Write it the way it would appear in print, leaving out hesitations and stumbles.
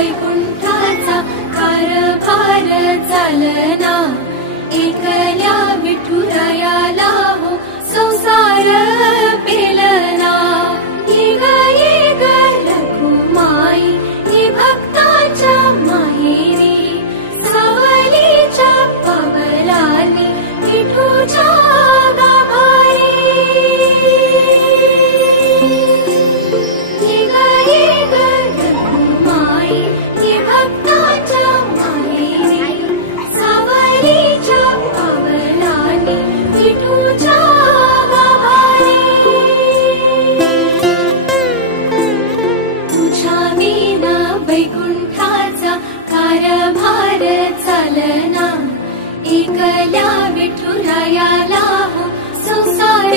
वैकुंठाचा कारभार चालना, एकल्या विठुरायाला हो संसार पेलना। ये ग रखुमाई ही भक्ताच्या माहेरी, सावलीच्या पावलांनी विठूच्या गाभारी। ये ग रखुमाई ही भक्ताच्या माहेरी, सावलीच्या पावलांनी विठूच्या गाभारी। तुझ्या विना वैकुंठाचा कारभार चालना, एकल्या विठुरायाला हो संसार